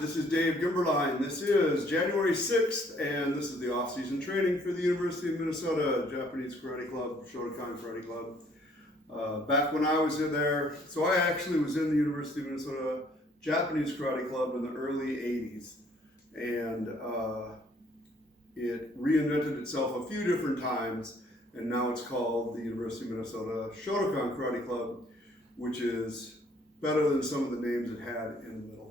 This is Dave Gimberline. This is January 6th, and this is the off-season training for the University of Minnesota Japanese Karate Club, Shotokan Karate Club. Back when I was in there, so I actually was in the University of Minnesota Japanese Karate Club in the early 80s, and it reinvented itself a few different times, and now it's called the University of Minnesota Shotokan Karate Club, which is better than some of the names it had in the middle.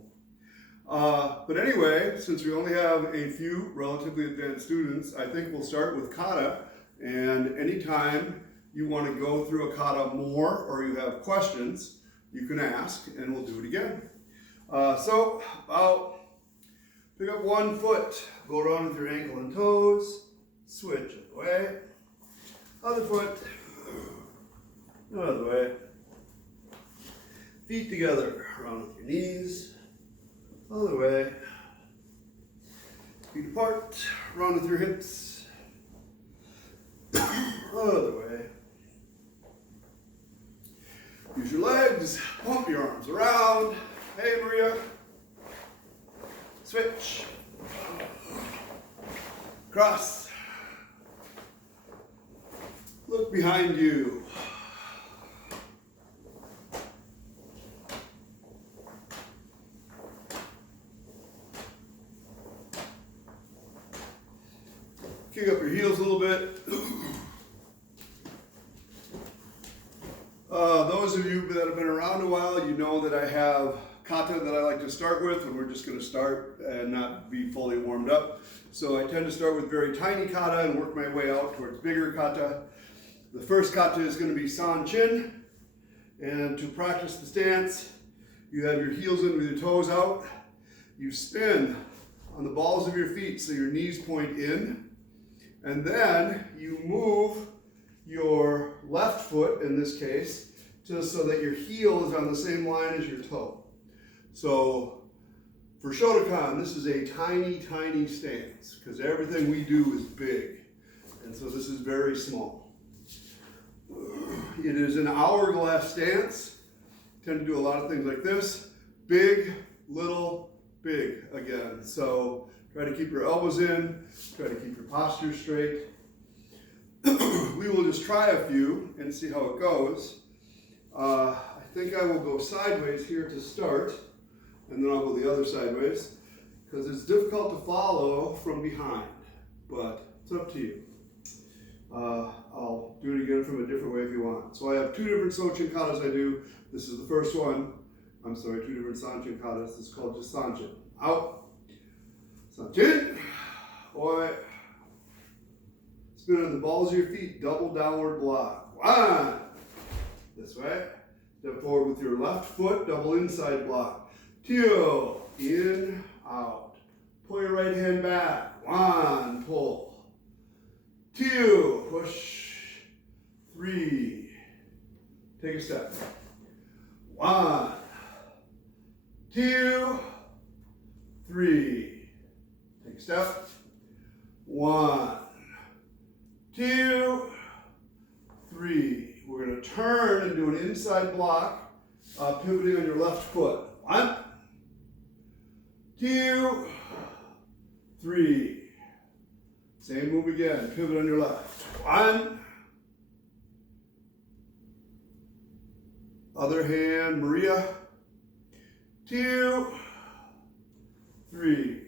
But anyway, since we only have a few relatively advanced students, I think we'll start with Kata, and anytime you want to go through a Kata more or you have questions, you can ask and we'll do it again. So pick up one foot, go around with your ankle and toes, switch it away, other foot, other way, feet together, around with your knees, other way, feet apart, round with your hips, other way. Use your legs, pump your arms around. Hey Maria, switch, cross, look behind you. Kick up your heels a little bit. Those of you that have been around a while, you know that I have kata that I like to start with, and we're just going to start and not be fully warmed up. So I tend to start with very tiny kata and work my way out towards bigger kata. The first kata is going to be Sanchin, and to practice the stance, you have your heels in with your toes out. You spin on the balls of your feet so your knees point in. And then you move your left foot, in this case, just so that your heel is on the same line as your toe. So for Shotokan, this is a tiny, tiny stance because everything we do is big. And so this is very small. It is an hourglass stance. Tend to do a lot of things like this. Big, little, big again. So try to keep your elbows in, try to keep your posture straight. We will just try a few and see how it goes. I think I will go sideways here to start, and then I'll go the other sideways, because it's difficult to follow from behind, but it's up to you. I'll do it again from a different way if you want. So I have two different Sanchin katas I do. This is the first one. I'm sorry, two different Sanchin katas. This is called just Sanchin. Out. Sanchin. Oi. Spin on the balls of your feet, double downward block. One. This way. Step forward with your left foot, double inside block. Two. In, out. Pull your right hand back. One. Pull. Two. Push. Three. Take a step. One. Two. Three. Take a step. One. Two. Three. We're going to turn and do an inside block, pivoting on your left foot. One. Two. Three. Same move again. Pivot on your left. One. Other hand, Maria. Two. Three.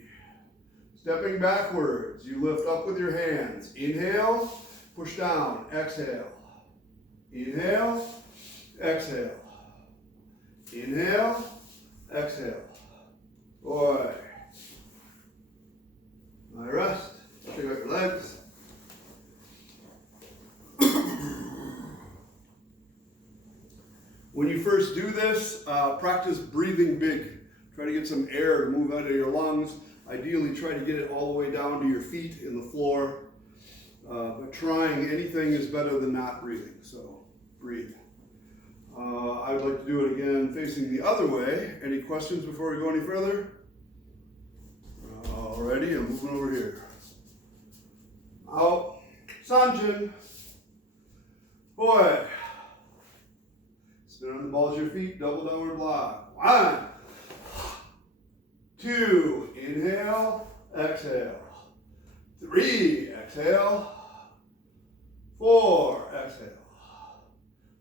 Stepping backwards, you lift up with your hands. Inhale, push down, exhale. Inhale, exhale. Inhale, exhale. Boy. Now rest. Check out your legs. When you first do this, practice breathing big. Try to get some air to move out of your lungs. Ideally, try to get it all the way down to your feet in the floor. But trying anything is better than not breathing, so breathe. I would like to do it again facing the other way. Any questions before we go any further? Alrighty, I'm moving over here. Out. Sanchin. Boy. Spin on the balls of your feet, double downward block. 1, 2, inhale, exhale. 3, exhale. 4, exhale.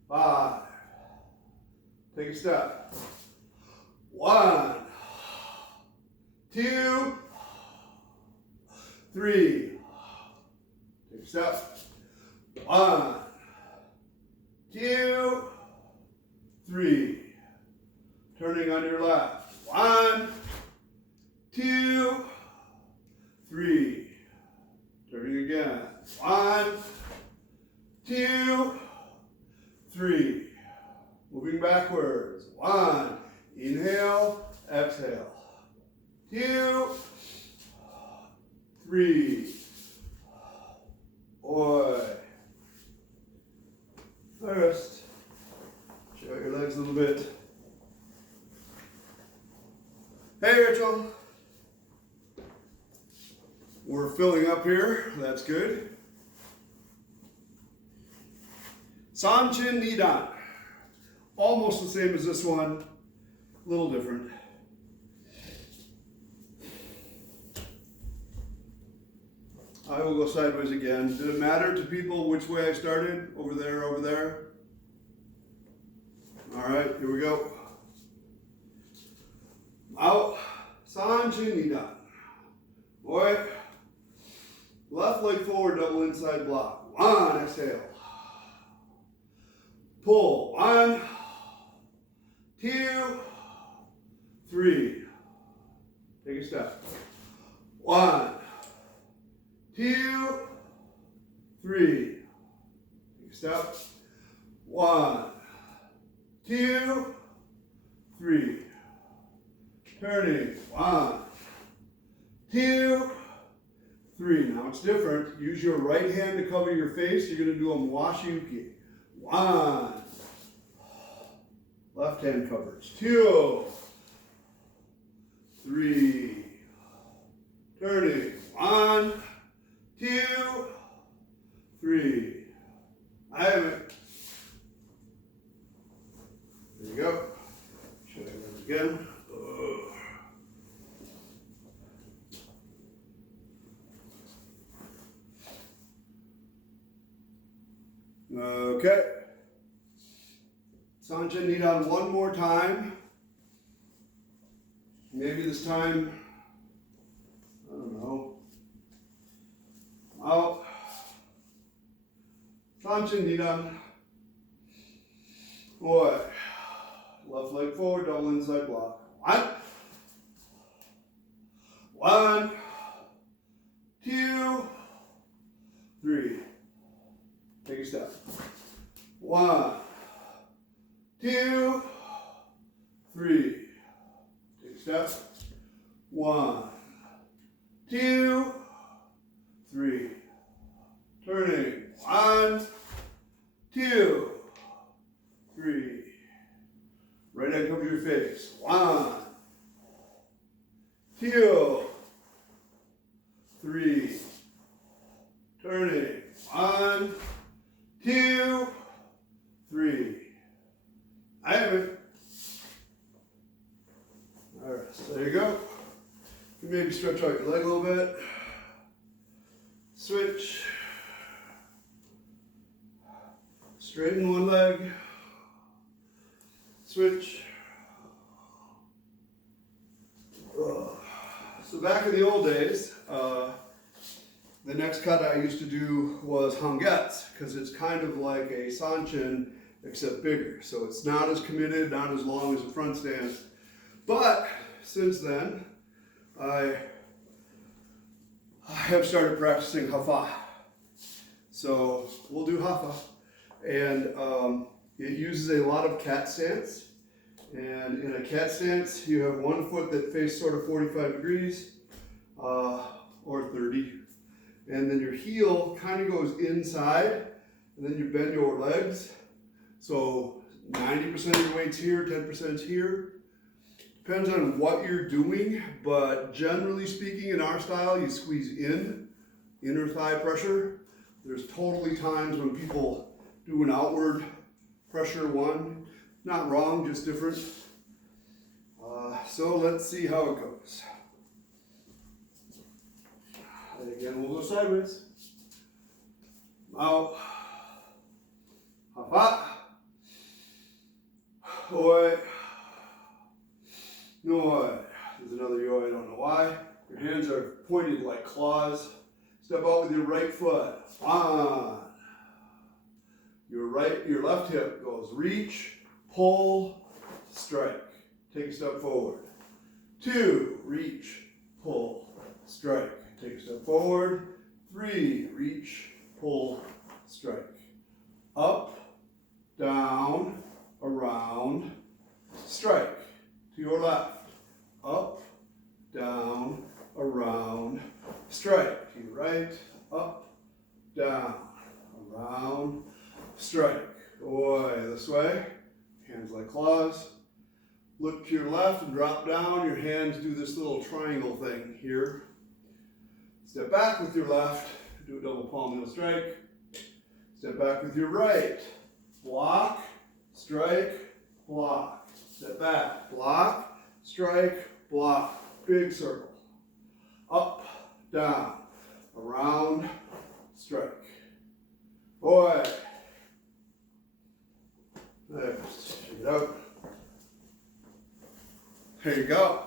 5, take a step. 1, 2, 3, take a step. 1, 2, 3. Turning on your left. 1, 2, 3. Turning again. 1, 2, 3. Moving backwards. 1, inhale, exhale. 2, 3. Boy. First, check out your legs a little bit. Hey, Rachel. We're filling up here. That's good. Sanchin, Nidan. Almost the same as this one. A little different. I will go sideways again. Did it matter to people which way I started? Over there, over there? All right, here we go. Out. Sanchin, Nidan. Boy. Left leg forward, double inside block. 1, exhale. Pull. 1, 2, 3. Take a step. 1, 2, 3. Take a step. 1, 2, 3. Turning. 1, 2, 3. Now it's different. Use your right hand to cover your face. You're going to do a Mwashiyuki. 1. Left hand covers. 2, 3. Turning. 1, 2, 3. I have it. There you go. Show you again. Okay. Sanchin, Nidan one more time. Maybe this time, I don't know. Out. Sanchin, Nidan. Boy. Left leg forward, double inside block. 1. 1, 2, 3. Take a step. 1, 2, 3. Take a step. 1, 2, 3. Turning. 1, 2, 3. Right hand covers your face. 1, 2, 3. Turning. 1, 2, 3. I have it. All right, so there you go. You can maybe stretch out your leg a little bit. Switch. Straighten one leg. Switch. So back in the old days, the next kata I used to do was hangetsu, because it's kind of like a sanchin, except bigger. So it's not as committed, not as long as a front stance. But since then, I have started practicing Haffa. So we'll do Haffa. And it uses a lot of cat stance. And in a cat stance, you have one foot that faces sort of 45 degrees, or 30. And then your heel kind of goes inside, and then you bend your legs. So 90% of your weight's here, 10% is here. Depends on what you're doing, but generally speaking, in our style, you squeeze in, inner thigh pressure. There's totally times when people do an outward pressure one. Not wrong, just different. So let's see how it goes. And again, we'll go sideways. Out. Haffa. Oi. No. There's another yo, I don't know why. Your hands are pointed like claws. Step out with your right foot. On. Your left hip goes reach, pull, strike. Take a step forward. 2, reach, pull, strike. Take a step forward. 3, reach, pull, strike. Up, down, around, strike. To your left. Up, down, around, strike. To your right. Up, down, around, strike. Oi, this way. Hands like claws. Look to your left and drop down. Your hands do this little triangle thing here. Step back with your left. Do a double palm heel strike. Step back with your right. Block, strike, block. Step back. Block, strike, block. Big circle. Up, down, around, strike. Boy. There, shake it out. There you go.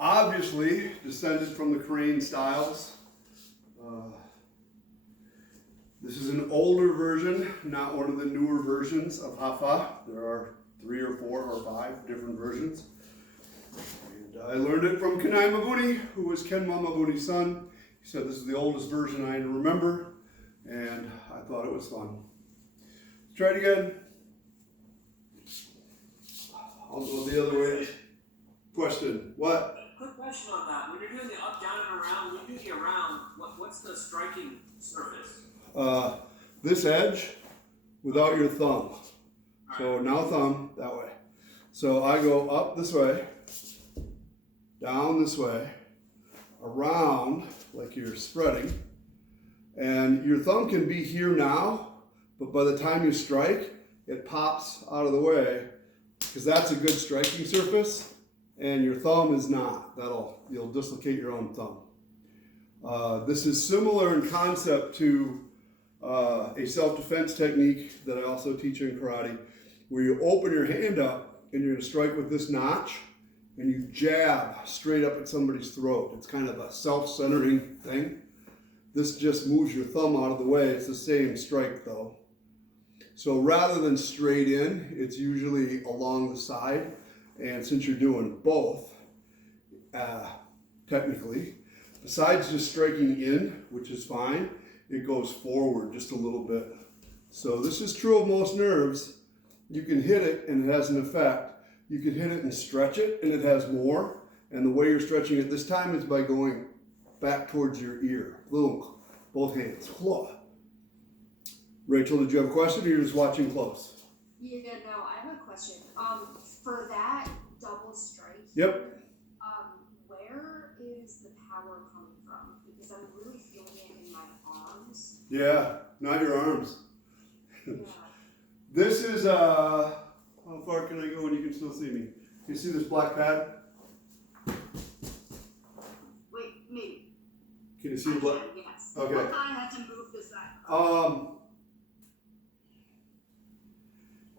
Obviously descended from the crane styles. This is an older version, not one of the newer versions of Haffa. There are 3 or 4 or 5 different versions. And I learned it from Kanai Mabuni, who was Ken Mabuni's son. He said this is the oldest version I remember, and I thought it was fun. Let's try it again. I'll go the other way. Question, what? Quick question on that. When you're doing the up, down, and around, when you do the around, what's the striking surface? This edge without your thumb. So now thumb that way. So I go up this way, down this way, around like you're spreading, and your thumb can be here now, but by the time you strike, it pops out of the way because that's a good striking surface, and your thumb is not. You'll dislocate your own thumb. This is similar in concept to a self-defense technique that I also teach in karate, where you open your hand up and you're going to strike with this notch and you jab straight up at somebody's throat. It's kind of a self-centering thing. This just moves your thumb out of the way. It's the same strike though. So rather than straight in, it's usually along the side. And since you're doing both, technically, besides just striking in, which is fine, it goes forward just a little bit. So this is true of most nerves. You can hit it and it has an effect. You can hit it and stretch it and it has more. And the way you're stretching it this time is by going back towards your ear. Boom. Both hands. Rachel, did you have a question or you're just watching close? Yeah, no, I have a question. For that double strike, yep. Where is the power coming from? Because I'm really feeling it in my arms. Yeah, not your arms. Yeah. This is, how far can I go when you can still see me? You see this black pad? Wait, maybe. Can you see the black? Yes. Okay. I thought I had to move this back.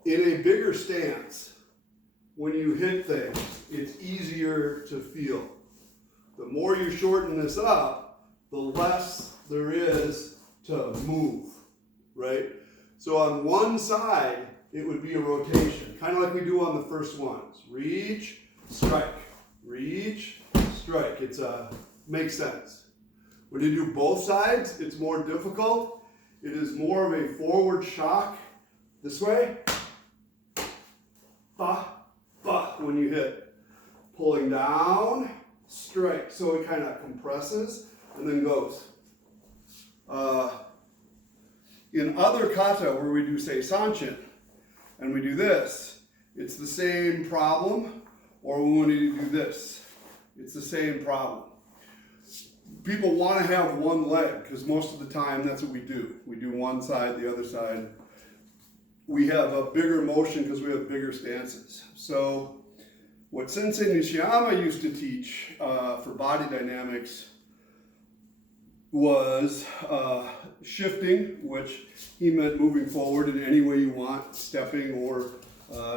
In a bigger stance, when you hit things, it's easier to feel. The more you shorten this up, the less there is to move, right? So on one side, it would be a rotation, kind of like we do on the first ones. Reach, strike, reach, strike. It's makes sense. When you do both sides, it's more difficult. It is more of a forward shock this way. Ba, ba, when you hit. Pulling down, strike. So it kind of compresses and then goes. In other kata where we do, say, Sanchin, and we do this, it's the same problem, or we want to do this. It's the same problem. People want to have one leg, because most of the time that's what we do. We do one side, the other side. We have a bigger motion because we have bigger stances. So What Sensei Nishiyama used to teach for body dynamics was shifting, which he meant moving forward in any way you want, stepping or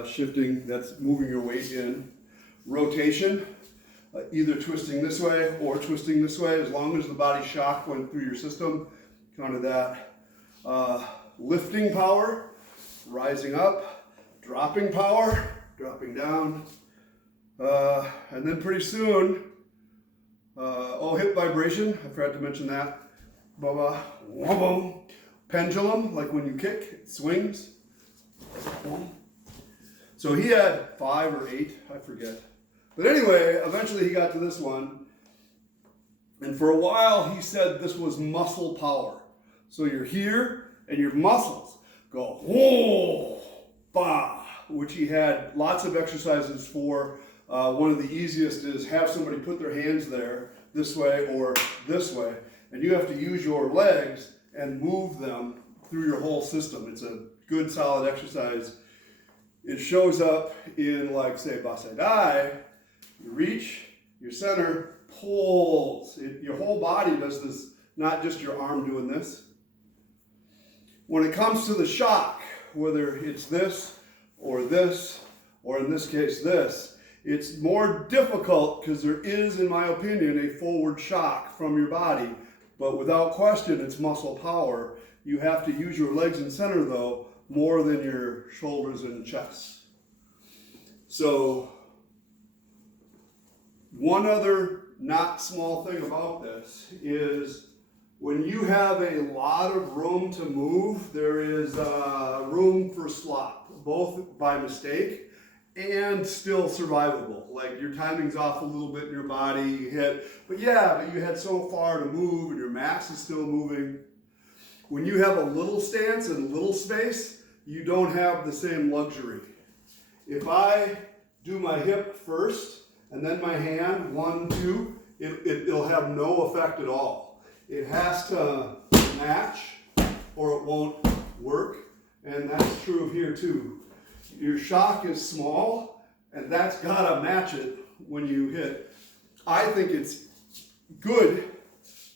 shifting, that's moving your weight in. Rotation, either twisting this way or twisting this way, as long as the body shock went through your system, counted that. Lifting power, rising up, dropping power, dropping down, and then pretty soon, hip vibration, I forgot to mention that. Pendulum, like when you kick, it swings. So he had 5 or 8, I forget. But anyway, eventually he got to this one. And for a while he said this was muscle power. So you're here and your muscles go, whoa, bah, which he had lots of exercises for. One of the easiest is have somebody put their hands there, this way or this way. And you have to use your legs and move them through your whole system. It's a good, solid exercise. It shows up in, like, say, Bassai. You reach, your center pulls. Your whole body does this, not just your arm doing this. When it comes to the shock, whether it's this, or in this case this, it's more difficult because there is, in my opinion, a forward shock from your body. But without question, it's muscle power. You have to use your legs and center, though, more than your shoulders and chest. So, one other not small thing about this is when you have a lot of room to move, there is room for slop, both by mistake and still survivable. Like your timing's off a little bit in your body, you hit, but you had so far to move and your mass is still moving. When you have a little stance and little space, you don't have the same luxury. If I do my hip first and then my hand, 1, 2, it'll have no effect at all. It has to match or it won't work, and that's true here too. Your shock is small, and that's gotta match it when you hit. I think it's good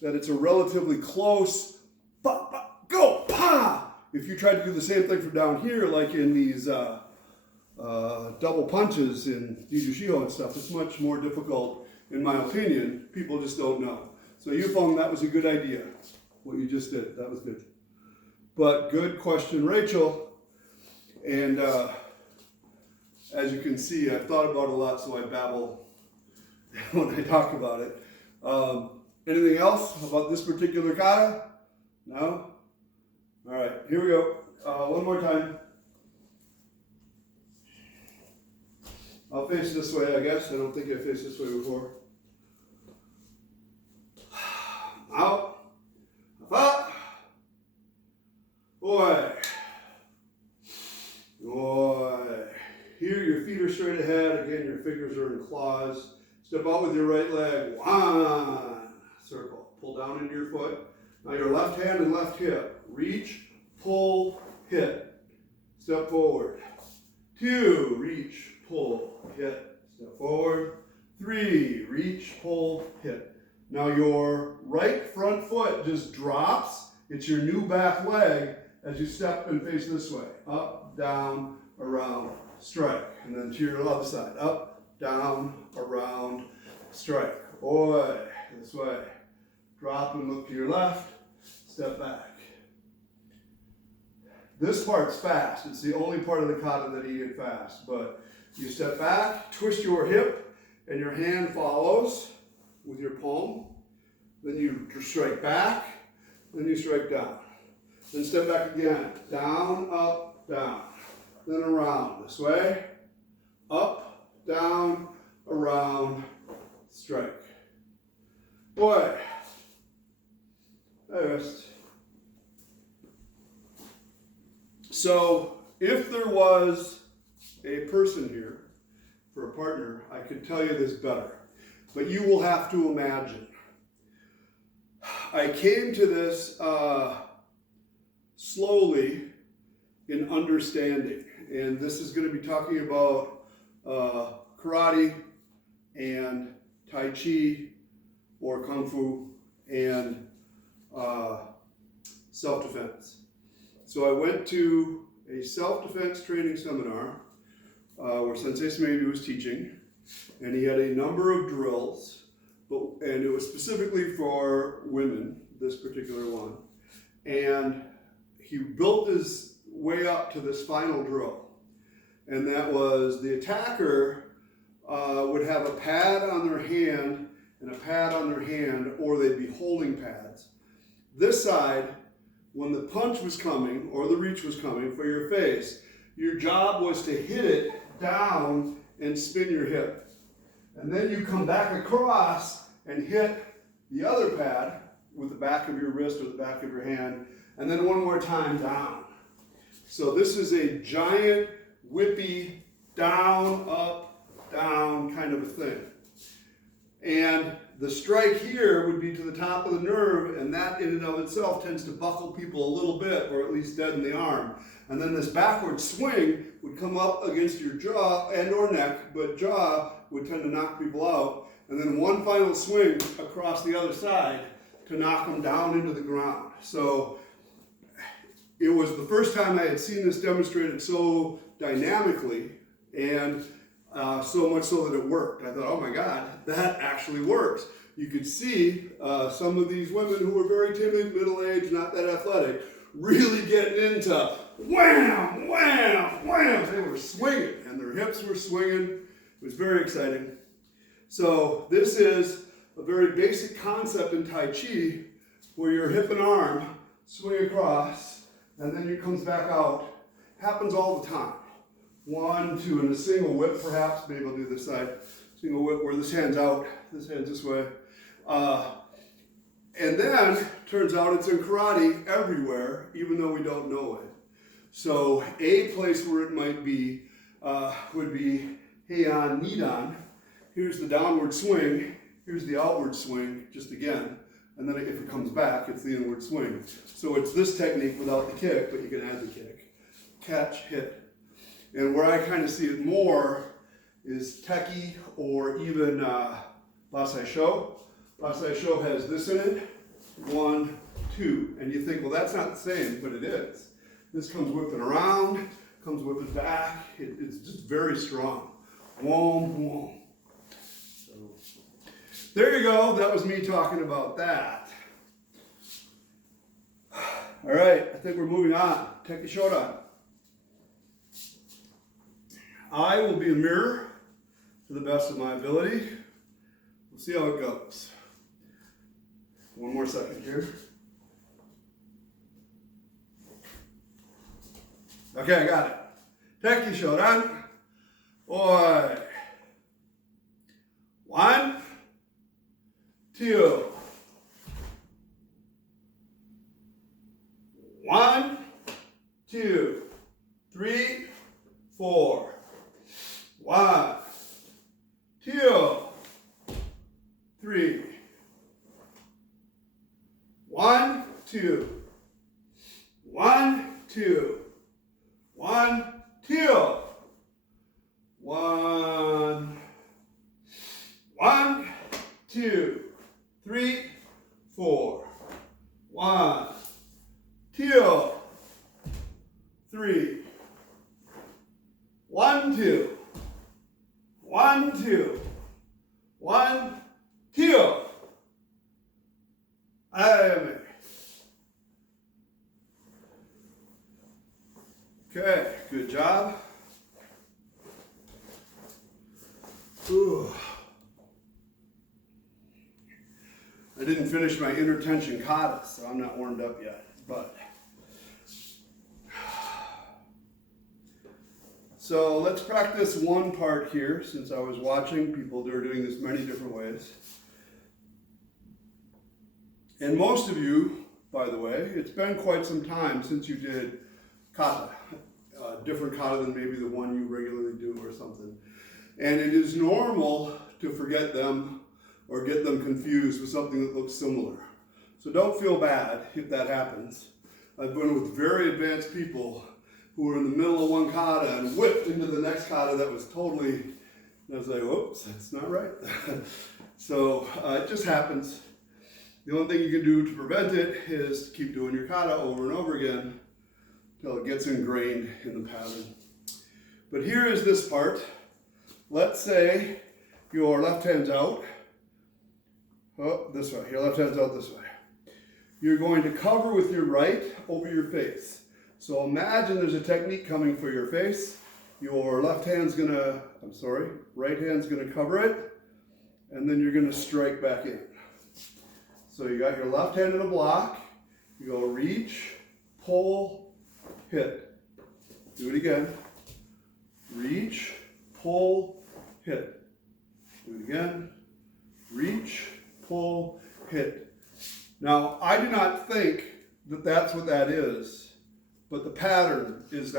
that it's a relatively close, go, pa! If you try to do the same thing from down here, like in these double punches in Jujutsu and stuff, it's much more difficult, in my opinion. People just don't know. So Yufeng, that was a good idea, what you just did. That was good. But good question, Rachel. And as you can see, I've thought about it a lot, so I babble when I talk about it. Anything else about this particular kata? No? All right, here we go. One more time. I'll face this way, I guess. I don't think I faced this way before. Out. Haffa. Boy. Boy. Here, your feet are straight ahead. Again, your fingers are in claws. Step out with your right leg. 1. Circle. Pull down into your foot. Now your left hand and left hip. Reach, pull, hit. Step forward. 2. Reach, pull, hit. Step forward. 3. Reach, pull, hit. Now your right front foot just drops. It's your new back leg as you step and face this way. Up, down, around, strike. And then to your other side. Up, down, around, strike. Boy, this way. Drop and look to your left. Step back. This part's fast. It's the only part of the kata that you get fast. But you step back, twist your hip, and your hand follows with your palm. Then you strike back, then you strike down. Then step back again. Down, up, down. Then around this way. Up, down, around, strike. Boy. Rest. So, if there was a person here for a partner, I could tell you this better. But you will have to imagine. I came to this slowly in understanding. And this is going to be talking about karate and Tai Chi or Kung Fu and self-defense. So I went to a self-defense training seminar where Sensei Sumedi was teaching, and he had a number of drills, and it was specifically for women, this particular one. And he built his way up to this final drill, and that was the attacker would have a pad on their hand and a pad on their hand, or they'd be holding pads. This side, when the punch was coming or the reach was coming for your face, your job was to hit it down and spin your hip. And then you come back across and hit the other pad with the back of your wrist or the back of your hand, and then one more time down. So this is a giant, whippy, down, up, down kind of a thing. And the strike here would be to the top of the nerve, and that in and of itself tends to buckle people a little bit, or at least deaden the arm. And then this backward swing would come up against your jaw and or neck, but jaw would tend to knock people out. And then one final swing across the other side to knock them down into the ground. So it was the first time I had seen this demonstrated so dynamically, and so much so that it worked. I thought, oh my God, that actually works. You could see some of these women who were very timid, middle-aged, not that athletic, really getting into wham, wham, wham. They were swinging, and their hips were swinging. It was very exciting. So this is a very basic concept in Tai Chi, where your hip and arm swing across, and then it comes back out. Happens all the time. 1, 2, and a single whip, perhaps. Maybe I'll do this side. Single whip where this hand's out, this hand's this way. And then, turns out it's in karate everywhere, even though we don't know it. So, a place where it might be would be Heian Nidan. Here's the downward swing, here's the outward swing, just again. And then if it comes back, it's the inward swing. So it's this technique without the kick, but you can add the kick. Catch, hit. And where I kind of see it more is Tekki or even Bassai Sho. Bassai Sho has this in it, 1, 2. And you think, well, that's not the same, but it is. This comes whipping around, comes whipping back. It's just very strong. Whoom, whoom. So, there you go. That was me talking about that. All right, I think we're moving on. Tekki Shodan. I will be a mirror to the best of my ability. We'll see how it goes. One more second here. Okay, I got it. Tekki Shodan. Boy. 1, 2. 1, 2, 3, 4. 1, 2, 3. 1, 2. 1, 2. 1, 2. 1, 1, 2, 3, 4. 1, 2, 3. 1, 2. 1, 2. 1, 2. I am it. Okay, good job. Ooh. I didn't finish my inner tension kata, so I'm not warmed up yet, but. So let's practice one part here, since I was watching people that are doing this many different ways. And most of you, by the way, it's been quite some time since you did kata, different kata than maybe the one you regularly do or something. And it is normal to forget them or get them confused with something that looks similar. So don't feel bad if that happens. I've been with very advanced people who were in the middle of one kata and whipped into the next kata that was totally And I was like, whoops, that's not right. So it just happens. The only thing you can do to prevent it is to keep doing your kata over and over again until it gets ingrained in the pattern. But here is this part. Let's say your left hand's out. Oh, this way. Your left hand's out this way. You're going to cover with your right over your face. So imagine there's a technique coming for your face. Your left hand's gonna, right hand's gonna cover it, and then you're gonna strike back in. So you got your left hand in a block, you go reach, pull, hit. Do it again. Reach, pull, hit. Do it again. Reach, pull, hit. Now, I do not think that that's what that is, but the pattern is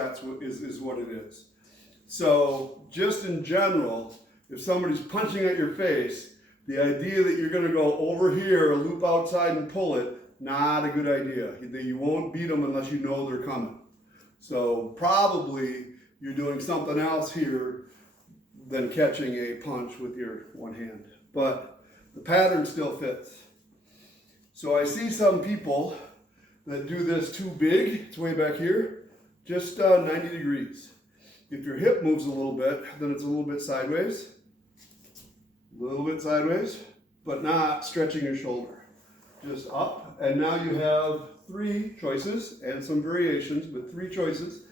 what it is. So just in general, if somebody's punching at your face, the idea that you're going to go over here, loop outside and pull it, not a good idea. You won't beat them unless you know they're coming. So probably you're doing something else here than catching a punch with your one hand. But the pattern still fits. So I see some people that do this too big. It's way back here, just 90 degrees. If your hip moves a little bit, then it's a little bit sideways, but not stretching your shoulder. Just up, and now you have 3 choices and some variations, but 3 choices.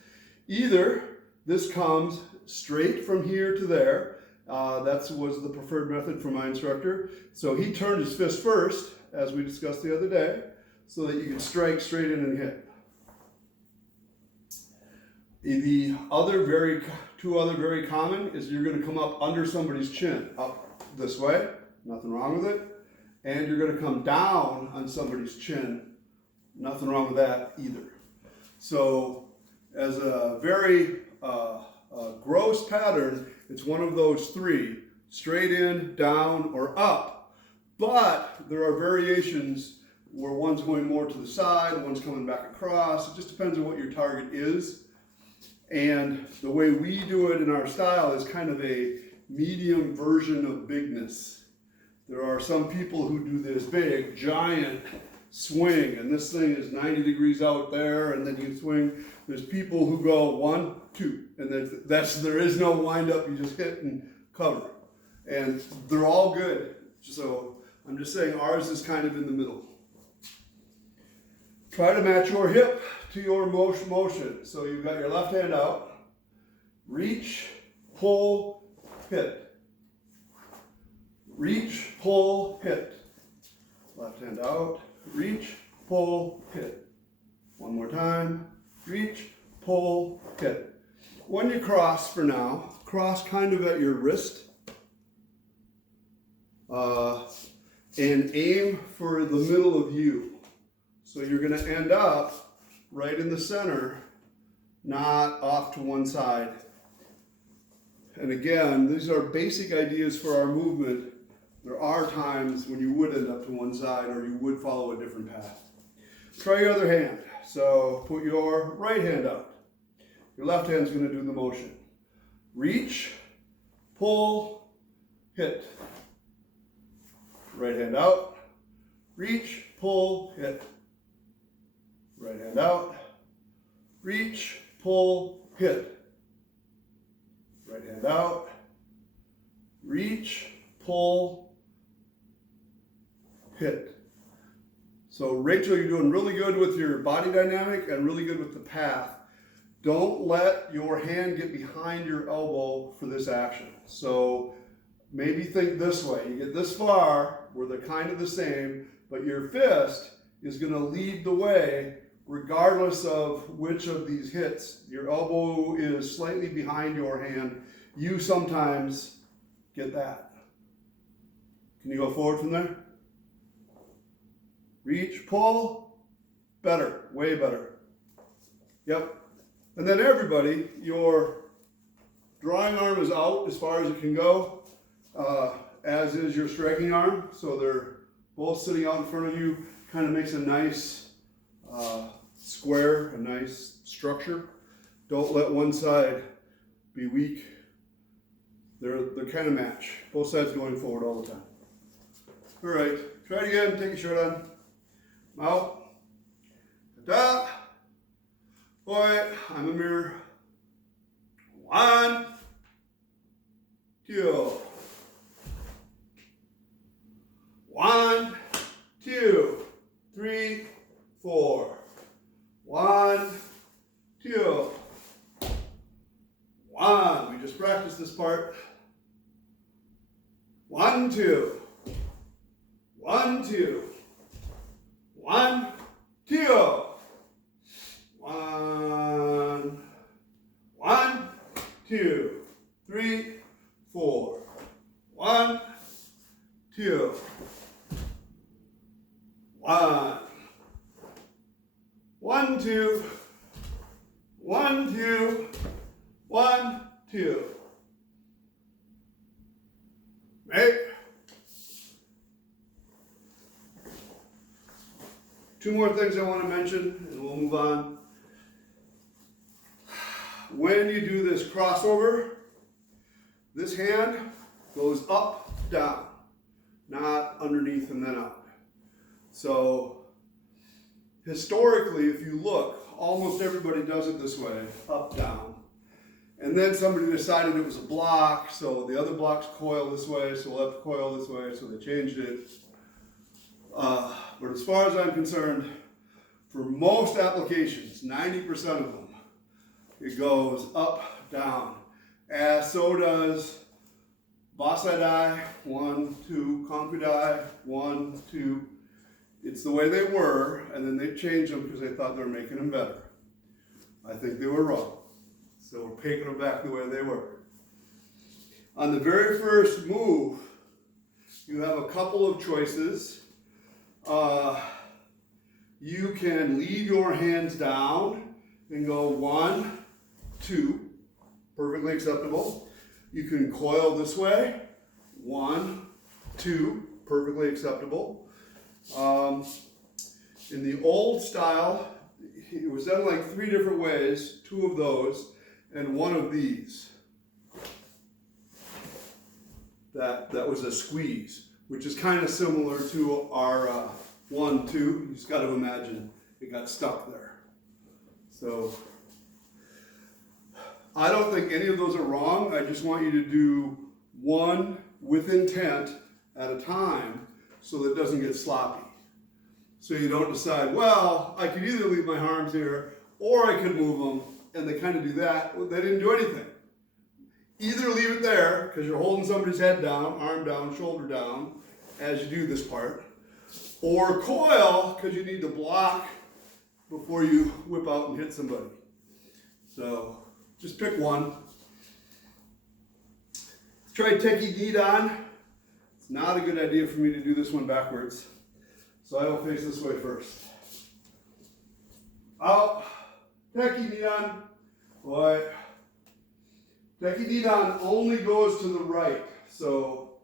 Either this comes straight from here to there. That was the preferred method for my instructor. So he turned his fist first, as we discussed the other day, so that you can strike straight in and hit. The two other very common is you're going to come up under somebody's chin, up this way, nothing wrong with it, and you're going to come down on somebody's chin, nothing wrong with that either. So as a very gross pattern, it's one of those 3, straight in, down, or up, but there are variations where one's going more to the side, one's coming back across. It just depends on what your target is. And the way we do it in our style is kind of a medium version of bigness. There are some people who do this big, giant swing, and this thing is 90 degrees out there, and then you swing. There's people who go 1, 2, and there is no wind up, you just hit and cover. And they're all good. So I'm just saying ours is kind of in the middle. Try to match your hip to your motion. So you've got your left hand out, reach, pull, hit. Reach, pull, hit. Left hand out, reach, pull, hit. One more time, reach, pull, hit. When you cross for now, cross kind of at your wrist. And aim for the middle of you. So you're going to end up right in the center, not off to one side. And again, these are basic ideas for our movement. There are times when you would end up to one side or you would follow a different path. Try your other hand. So put your right hand out. Your left hand's going to do the motion. Reach, pull, hit. Right hand out. Reach, pull, hit. Right hand out. Reach, pull, hit. Right hand out. Reach, pull, hit. So Rachel, you're doing really good with your body dynamic and really good with the path. Don't let your hand get behind your elbow for this action. So maybe think this way. You get this far where they're kind of the same, but your fist is going to lead the way regardless of which of these hits. Your elbow is slightly behind your hand. You sometimes get that. Can you go forward from there? Reach, pull, better, way better. Yep. And then everybody, your drawing arm is out as far as it can go, as is your striking arm. So they're both sitting out in front of you, kind of makes a nice square, a nice structure. Don't let one side be weak. They're kind of match. Both sides going forward all the time. All right, try it again. Take a Shodan. Out. Kata. Boy, I'm a mirror. 1, 2. 1, 2, 3, 4. 1, 2. 1. We just practiced this part. 1, 2. 1, 2. 1, 2. 1, 1, 2, 3, 4. 1, 2. 1. 1, 2. 1, 2. 1, 2. Right? 2 more things I want to mention, and we'll move on. When you do this crossover, this hand goes up, down, not underneath and then out. So, historically, if you look, almost everybody does it this way, up, down. And then somebody decided it was a block, so the other blocks coil this way, so we'll have to coil this way, so they changed it. But as far as I'm concerned, for most applications, 90% of them, it goes up, down. As so does Bassai die, 1, 2, Kanku die, 1, 2. It's the way they were, and then they changed them because they thought they were making them better. I think they were wrong. So we're taking them back the way they were. On the very first move, you have a couple of choices. You can leave your hands down and go 1, 2, perfectly acceptable. You can coil this way, 1, 2, perfectly acceptable. In the old style, it was done like 3 different ways, 2 of those, and 1 of these. That was a squeeze, which is kind of similar to our 1, 2. You just got to imagine it got stuck there. So I don't think any of those are wrong. I just want you to do one with intent at a time so that it doesn't get sloppy. So you don't decide, well, I could either leave my arms here or I could move them, and they kind of do that. Well, they didn't do anything. Either leave it there because you're holding somebody's head down, arm down, shoulder down as you do this part, or coil because you need to block before you whip out and hit somebody. So just pick one. Let's try Tekki Nidan. It's not a good idea for me to do this one backwards, so I will face this way first. Out. Tekki Nidan. Boy. Tekki Nidan only goes to the right, so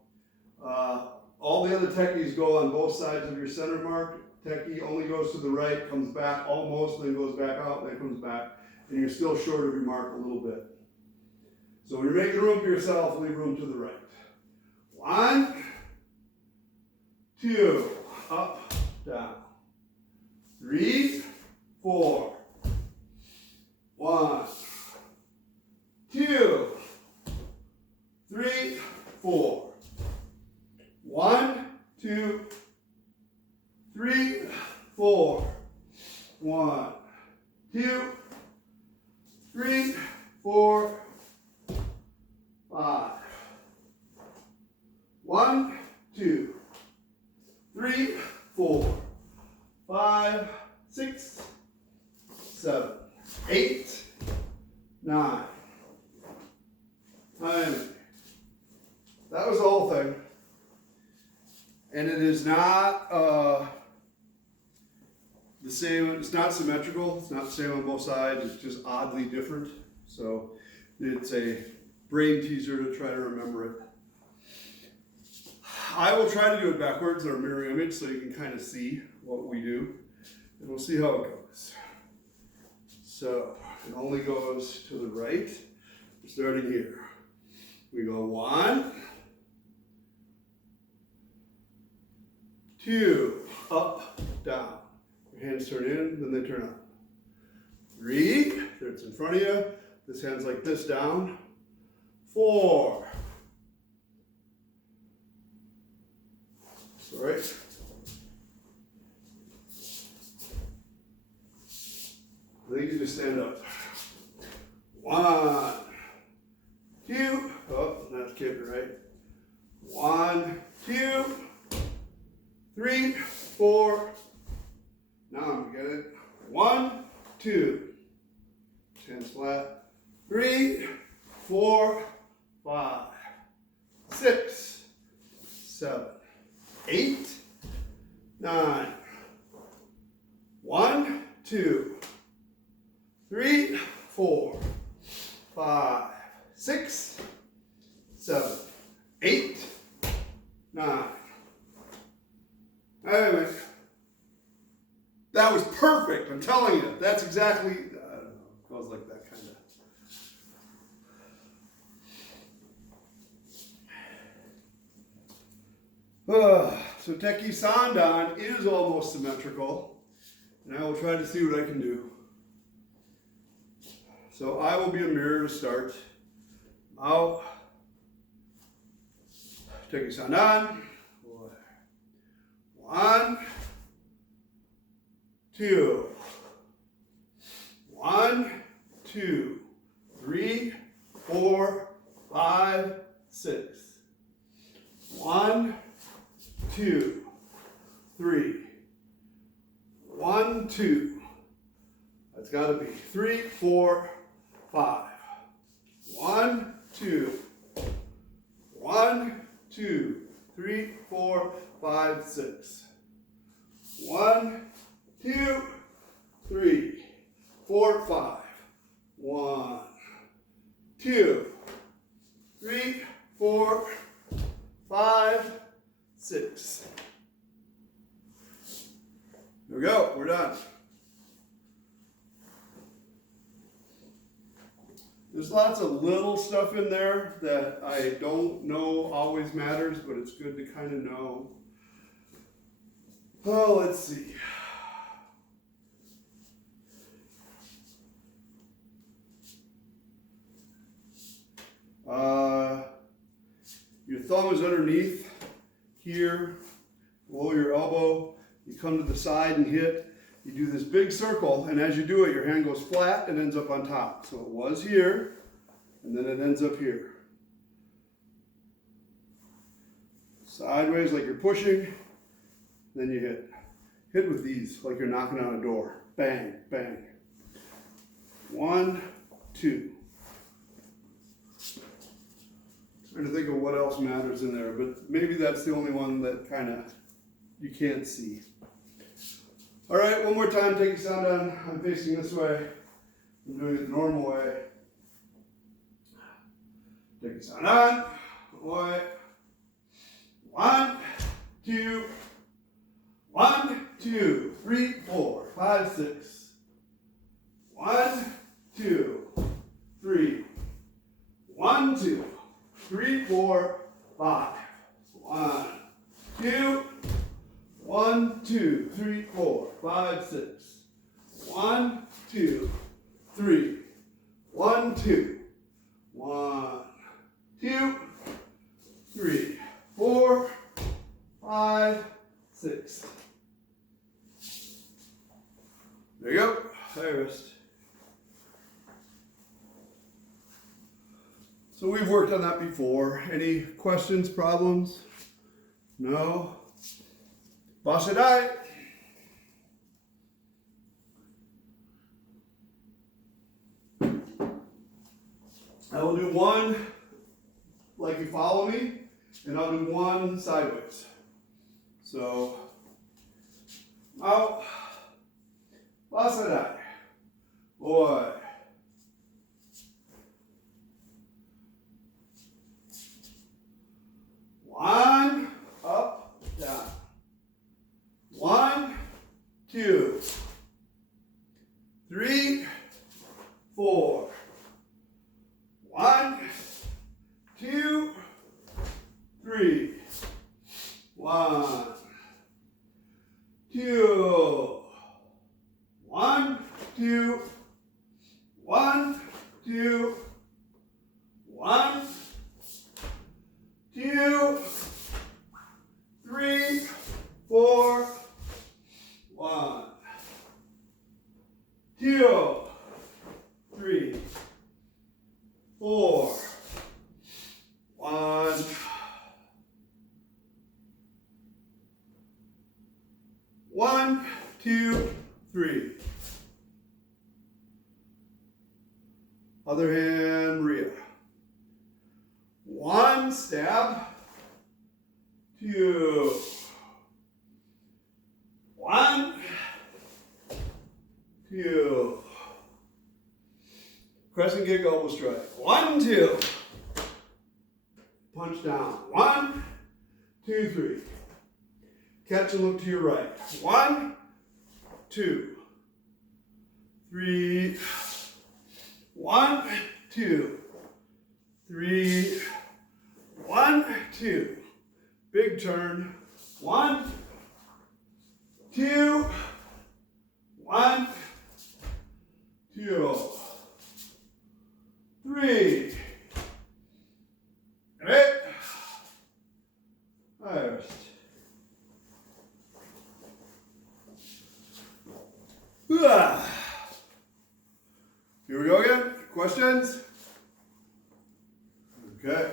all the other Tekkis go on both sides of your center mark. Tekki only goes to the right, comes back almost, then goes back out, then comes back, and you're still short of your mark a little bit. So when you're making room for yourself, leave room to the right. 1, 2, up, down. 3, 4. 1, 2, 3, 4. 1, 2, 3, 4. 1, 2, 3, 4, 5. 1, 2, 3, 4, 5, 6, 7, 8, 9. That was the whole thing. And it is not the same, it's not symmetrical, it's not the same on both sides, it's just oddly different. So it's a brain teaser to try to remember it. I will try to do it backwards or mirror image so you can kind of see what we do. And we'll see how it goes. So it only goes to the right, starting here. We go 1, 2, up, down. Your hands turn in, then they turn up. 3, there it's in front of you. This hand's like this down. 4. Sorry. I think you just stand up. 1, 2. Oh, that's kidding, right? 1, 2, 3, 4. Now I'm get it. 1, 2. Hands flat. 3, 4, 5, 6, 7, 8, 9. 1, 2, 3, 4, 5, 6, 7, 8, 9. Anyway, that was perfect. I'm telling you, that's exactly. I don't know. It goes like that kind of. So Tekki Sandan is almost symmetrical, and I will try to see what I can do. So I will be a mirror to start. Out. Tekki Sandan. 1, 2. 1, 2, 3, 4, 5, 6. 1, 2, 3. 1, 2. That's got to be 3, 4, 5. 1, 2. 1, 2, 3, 4, 5, 6. 1, 2, 3, 4, 5. 1, 2, 3, 4, 5, 6. There we go. We're done. There's lots of little stuff in there that I don't know always matters, but it's good to kind of know. Oh, let's see. Your thumb is underneath here, below your elbow. You come to the side and hit. You do this big circle, and as you do it, your hand goes flat and ends up on top. So it was here, and then it ends up here. Sideways like you're pushing, then you hit. Hit with these like you're knocking on a door. Bang, bang. 1, 2. Trying to think of what else matters in there, but maybe that's the only one that kind of you can't see. All right, one more time, Tekki Sandan. I'm facing this way. I'm doing it the normal way. Tekki Sandan. 1, 2, 1, 2, 3, 4, 5, 6. 1, 2, 3. 1, 2, 3, 4, 5. 1, 2. 1, 2, 3, 4, 5, 6. 1, 2, 3. 1, 2. 1, 2, 3, 4, 5, 6. There you go. High wrist. So we've worked on that before. Any questions, problems? No? Bassai. I will do one like you follow me, and I'll do one sideways. So, out, Bassai. Boy. One, up, down. 1, 2, 3, 4. 1, 2, 1, stab. 2. 1, 2. Crescent kick, elbow strike. 1, 2. Punch down. 1, 2, 3. Catch and look to your right. 1, 2, 3. 1, 2, 3. 1, 2. Big turn. 1, 2. 1, 2. 3. Right. First. Here we go again. Questions? Okay.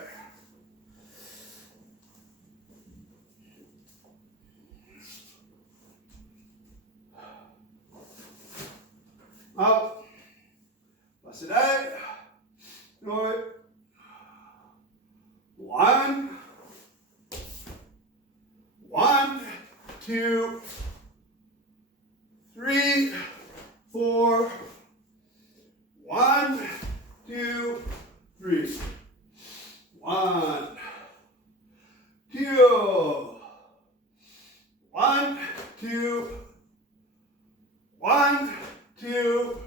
Up. Bassai. Noi. 1. 1, 2, 3, 4. 1, 2, 3. 1, 2. 1, 2. 1, 2.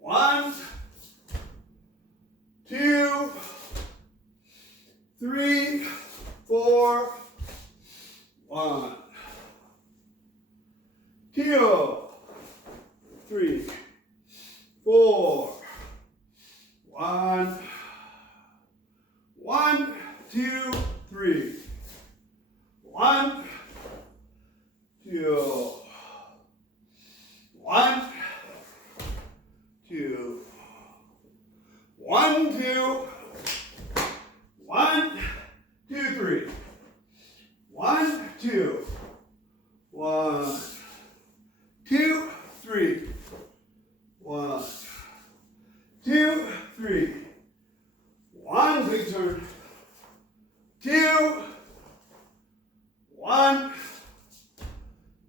1, 2, 3, 4. 1, 2, 3, 4. 1, 1, 2, 3. 1, 2. 1, 2. 1, 2. 1, 2, 3. 1, 2. 1, 2, 3. 1, 2, 3. 1, big turn. 2. 1,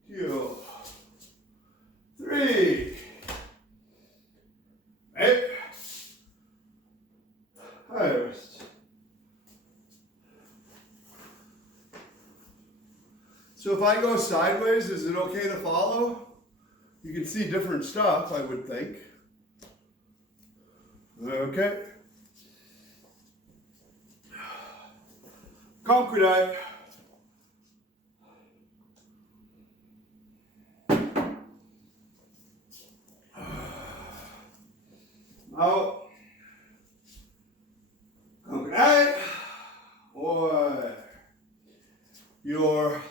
2, 3. Right. First. So if I go sideways, is it okay to follow? You can see different stuff, I would think. Okay. Kanku. Out. Kanku. Boy. Your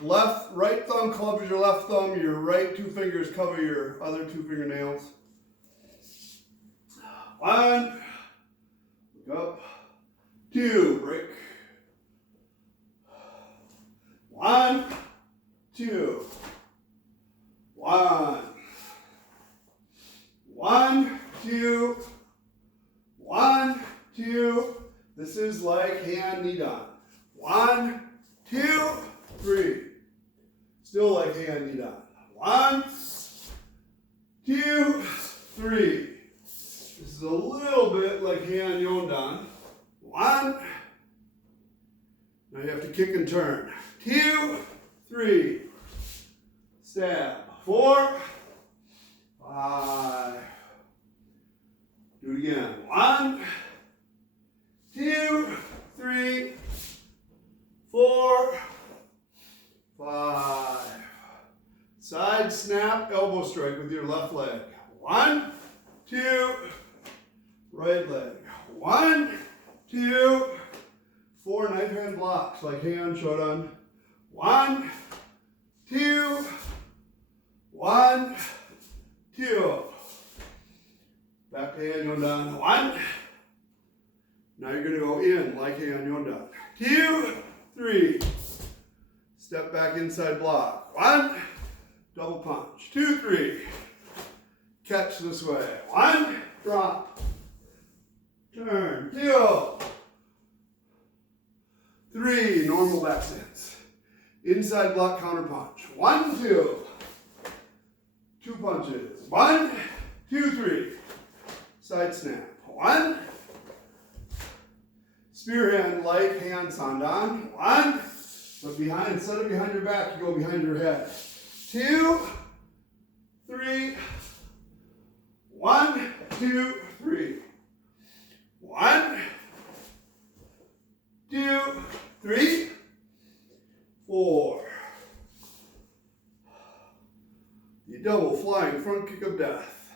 right thumb covers your left thumb. Your right 2 fingers cover your other 2 fingernails. 1. Look up. 2. Break. 1, 2. 1. 1, 2. 1, 2. This is like hand Nidan. 1, 2, 3. Still like hand Nidan. 1, 2, 3. This is a little bit like hand Yondan. 1. Now you have to kick and turn. 2, 3. Stab. 4, 5. Do it again. 1, 2, 3, 4, 5. Side snap, elbow strike with your left leg. 1, 2, right leg. 1, 2, 4 knife hand blocks like hand Shodan. 1, 2, 1, 2. Back to hand Yondan. 1. Now you're going to go in like hand Yondan. 2, 3. Step back inside block. 1. Double punch. 2, 3. Catch this way. 1. Drop. Turn. 2. 3, normal back stance. Inside block counter punch. 1, 2. 2 punches. 1, 2, 3. Side snap. 1. Spear hand, light hand, Sandan. 1. Look behind, set it behind your back, you go behind your head. 2, 3. 1, 2, 3. 1, 2, 3, 4. The double flying front kick of death.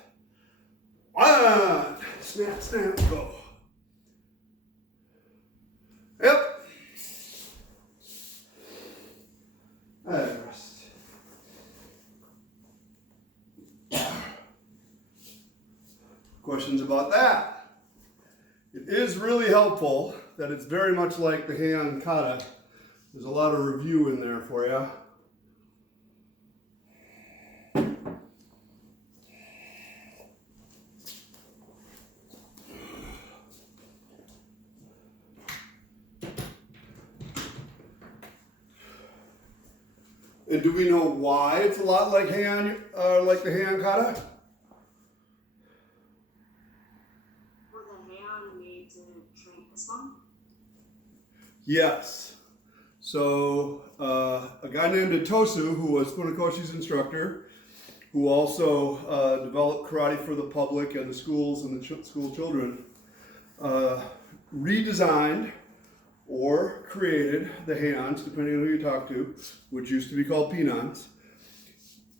1. Snap, snap, go. Yep. And rest. Questions about that? It is really helpful that it's very much like the hand kata. There's a lot of review in there for you. And do we know why it's a lot like the hand kata? Were the hand made to train this one? Yes. So a guy named Itosu, who was Funakoshi's instructor, who also developed karate for the public and the schools and the school children, redesigned or created the hands, depending on who you talk to, which used to be called pinans,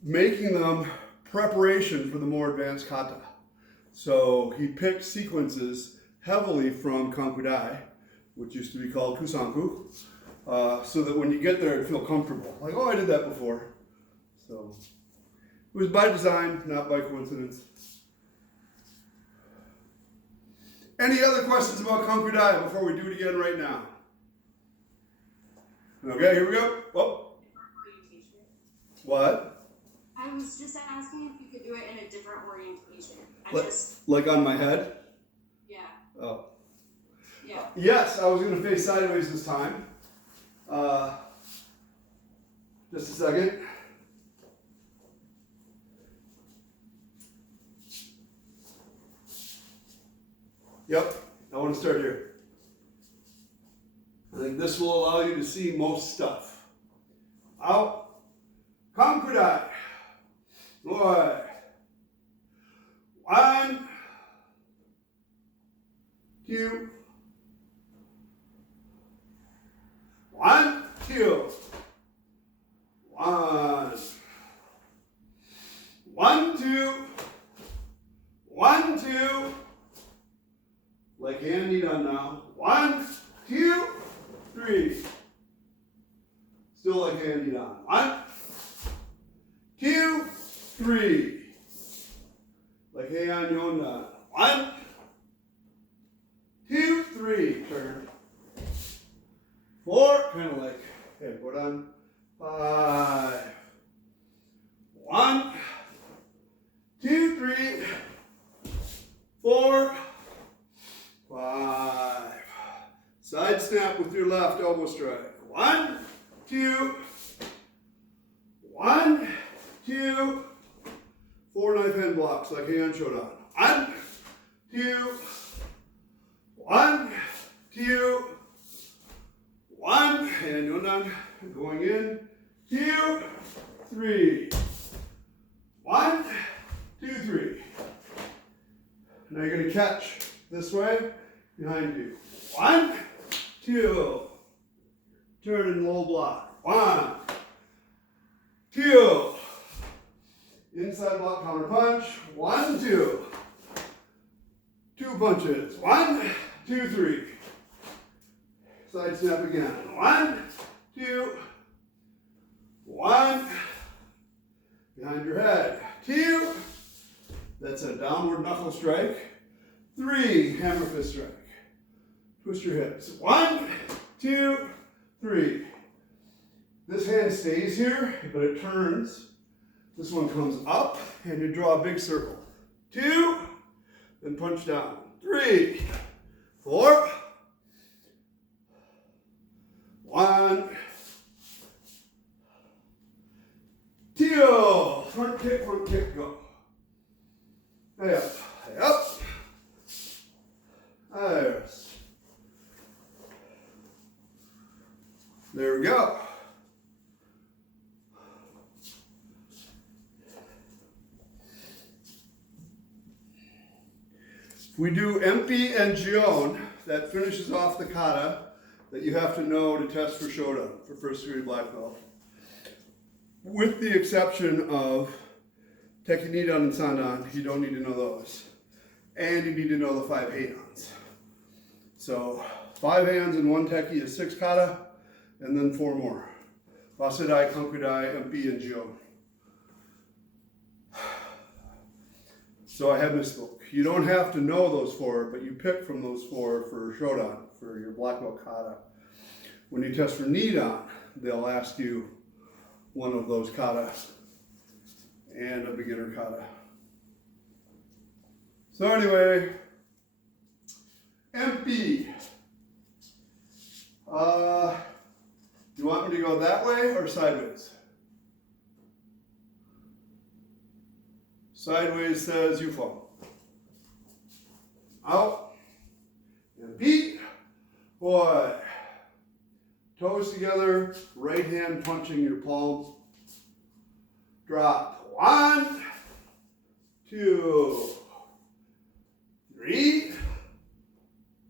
making them preparation for the more advanced kata. So he picked sequences heavily from Kanku Dai, which used to be called kusanku, so that when you get there, it'd feel comfortable. Like, oh, I did that before. So it was by design, not by coincidence. Any other questions about Kanku Dai before we do it again right now? Okay, here we go. Oh. Orientation. What? I was just asking if you could do it in a different orientation. Like on my head? Yeah. Oh. Yeah. Yes, I was going to face sideways this time. Just a second. Yep, I want to start here. I think this will allow you to see most stuff. Out. Kanku Dai. Boy. 1, 2. 1, 2. 1. 1, 2. 1, 2. Like hand Nidan now. 1, 2, 3. Still like hand Nidan. 1, 2, 3. Like hand Yondan. 1, 2, 3. Turn. 4. Kind of like head. Go down. 5. 1, 2, 3. 4. 5. Side snap with your left elbow strike. 1, 2. 1, 2. 4 knife hand blocks like hand Shodan. 1, 2. 1, 2. 1. And Yondan. Going in. 2, 3. 1, 2, 3. Now you're going to catch this way, behind you. 1, 2. Turn and low block. 1, 2. Inside block counter punch. 1, 2. 2 punches. 1, 2, 3. Side snap again. 1, 2. 1. Behind your head. 2. That's a downward knuckle strike. 3. Hammer fist strike. Twist your hips. 1, 2, 3. This hand stays here, but it turns. This one comes up, and you draw a big circle. 2, then punch down. 3, 4. There we go. If we do Empi and Jion, that finishes off the kata that you have to know to test for Shodan, for first degree black belt. With the exception of Tekki, Nidan, and Sandan, you don't need to know those. And you need to know the 5 hands. So 5 hands and 1 Tekki is 6 kata, and then 4 more. Bassai, Kanku, Empi, and Jion. So I have misspoke. You don't have to know those 4, but you pick from those 4 for Shodan, for your black belt kata. When you test for Nidan, they'll ask you one of those kata and a beginner kata. So anyway, Empi. You want me to go that way or sideways? Sideways says you fall. Out. Empi. Boy. Toes together, right hand punching your palm. Drop. 1, 2, 3,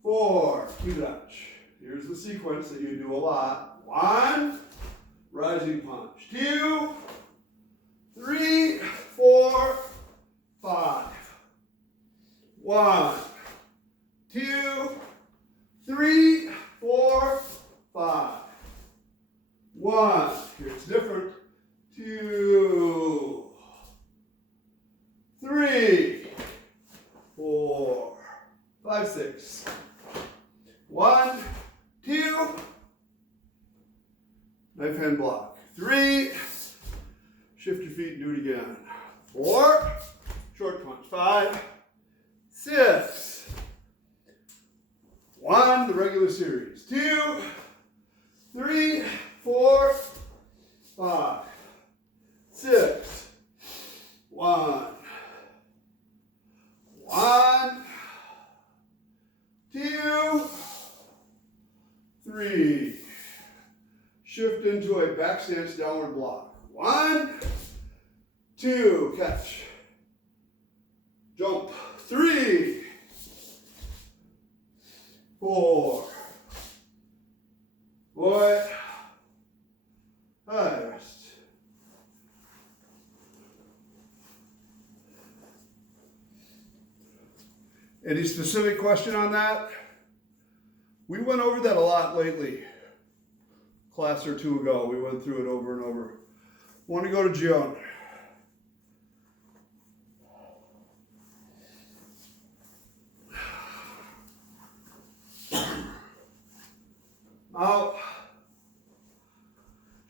4. Keep touch. Here's the sequence that you do a lot. 1, rising punch. 2, 3, 4, 5. 1, 2, 3, 4, 5. 1. Here it's different. 2, 3, 4, 5, 6. 1, 2. Knife hand block. 3. Shift your feet and do it again. 4. Short punch. 5, 6. 1. The regular series. 2, 3, 4, 5, 6. 1. 1, 2, 3. Shift into a back stance downward block. 1, 2, catch. Jump. 3, 4. Boy. 5. Rest. Any specific question on that? We went over that a lot lately. Class or 2 ago, we went through it over and over. Want to go to Jion. Out.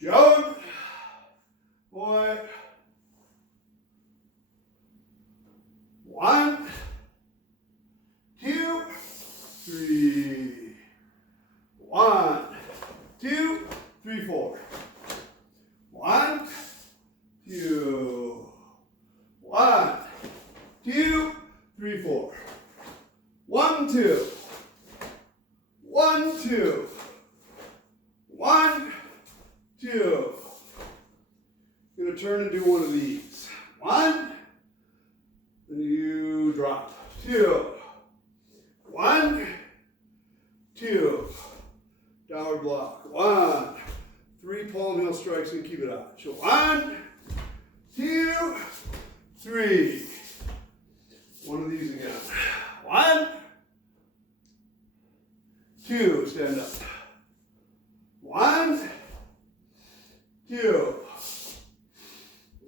Jion. Boy. 1, 2, 3. 1, 2, 3, 4. 1, 2. 1, 2, 3, 4. 1, 2. 1, 2. 1, 2. I'm going to turn and do one of these. 1. Then you drop. 2. 1, 2. Downward block. 1. 3 palm heel strikes and keep it out. So 1, 2, 3. One of these again. 1, 2. Stand up. 1, 2.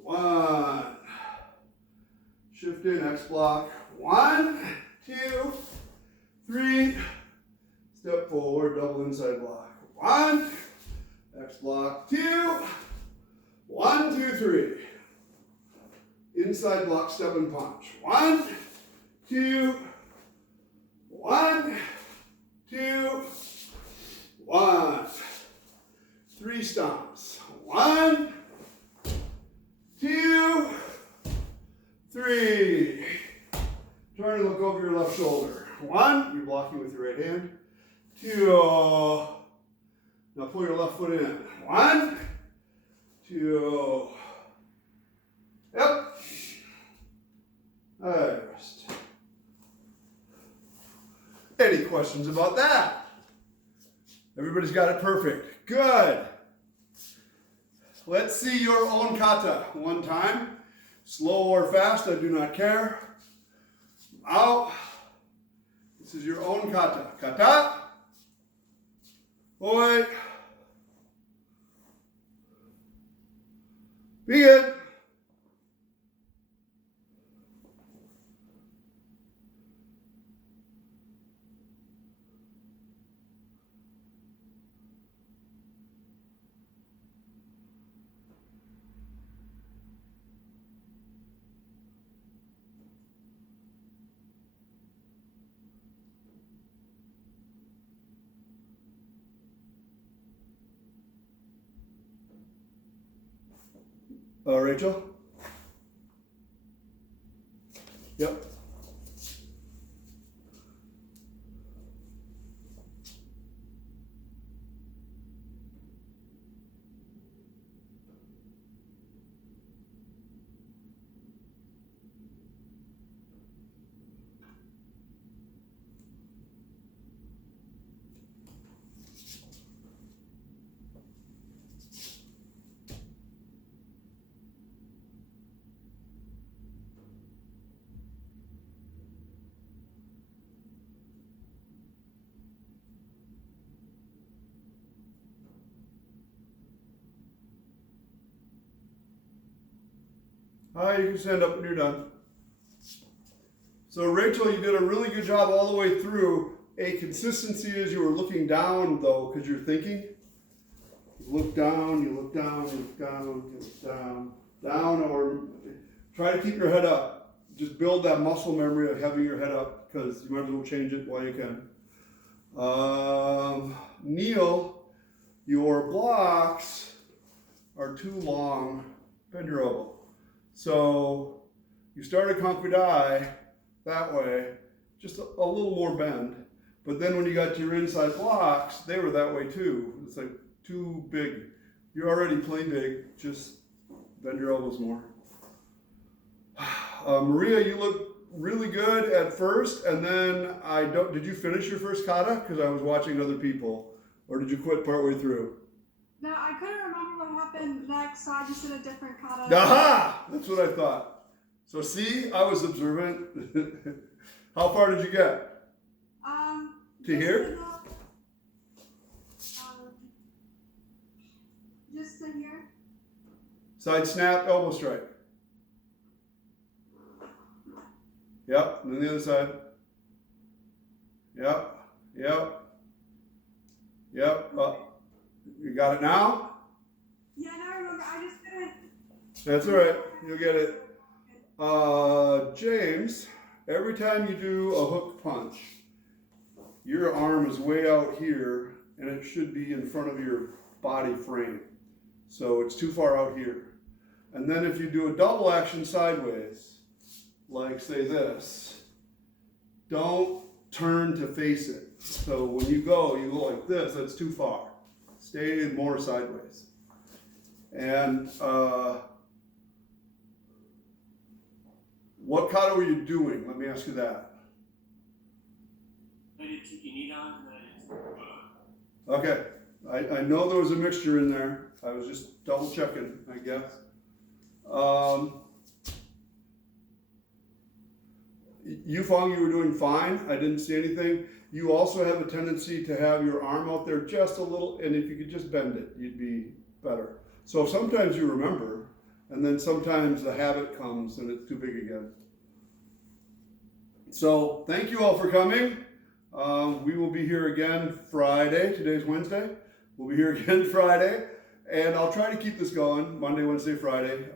1. Shift in, X block. 1, 2, 3. Step forward, double inside block. 1, X block. 2. 1, 2, 3. Inside block, step and punch. 1, 2. 1, 2. 1. 3 stomps. 1, 2, 3. Turn and look over your left shoulder. 1, you're blocking with your right hand. 2. Now pull your left foot in. 1, 2. Yep. Alright, rest. Any questions about that? Everybody's got it perfect. Good. Let's see your own kata one time. Slow or fast, I do not care. Out. This is your own kata. Kata. Oi. Begin. Rachel? Yep. You can stand up when you're done. So Rachel, you did a really good job all the way through. A consistency is you were looking down though, because you're thinking. You look down, you look down, you look down, you look down, down, or try to keep your head up. Just build that muscle memory of having your head up, because you might as well change it while you can. Neil, your blocks are too long. Bend your elbow. So you started Kanku that way, just a little more bend. But then when you got to your inside blocks, they were that way too. It's like too big. You're already plain big, just bend your elbows more. Maria, you look really good at first, and then did you finish your first kata? Because I was watching other people. Or did you quit partway through? No, I couldn't remember what happened next, so I just did a different kata. Aha! That's what I thought. So see, I was observant. How far did you get? To here? Just to here. Side snap, elbow strike. Yep, and then the other side. Yep, yep. Yep, you got it now? Yeah, no, I remember. I just didn't. That's all right. You'll get it. James, every time you do a hook punch, your arm is way out here, and it should be in front of your body frame. So it's too far out here. And then if you do a double action sideways, like say this, don't turn to face it. So when you go like this, that's too far. Stay more sideways. And what kata were you doing? Let me ask you that. I did Tekki Nidan, and then I did Okay, I know there was a mixture in there. I was just double checking, I guess. You found you were doing fine. I didn't see anything. You also have a tendency to have your arm out there just a little, and if you could just bend it, you'd be better. So sometimes you remember, and then sometimes the habit comes and it's too big again. So thank you all for coming. We will be here again Friday. Today's Wednesday. We'll be here again Friday, and I'll try to keep this going Monday, Wednesday, Friday,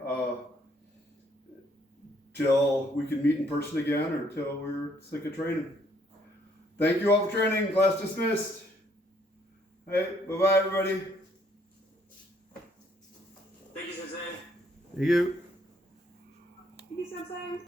till we can meet in person again or till we're sick of training. Thank you all for training. Class dismissed. Hey, bye-bye, everybody. Thank you, Sensei. Thank you. Thank you, Sensei.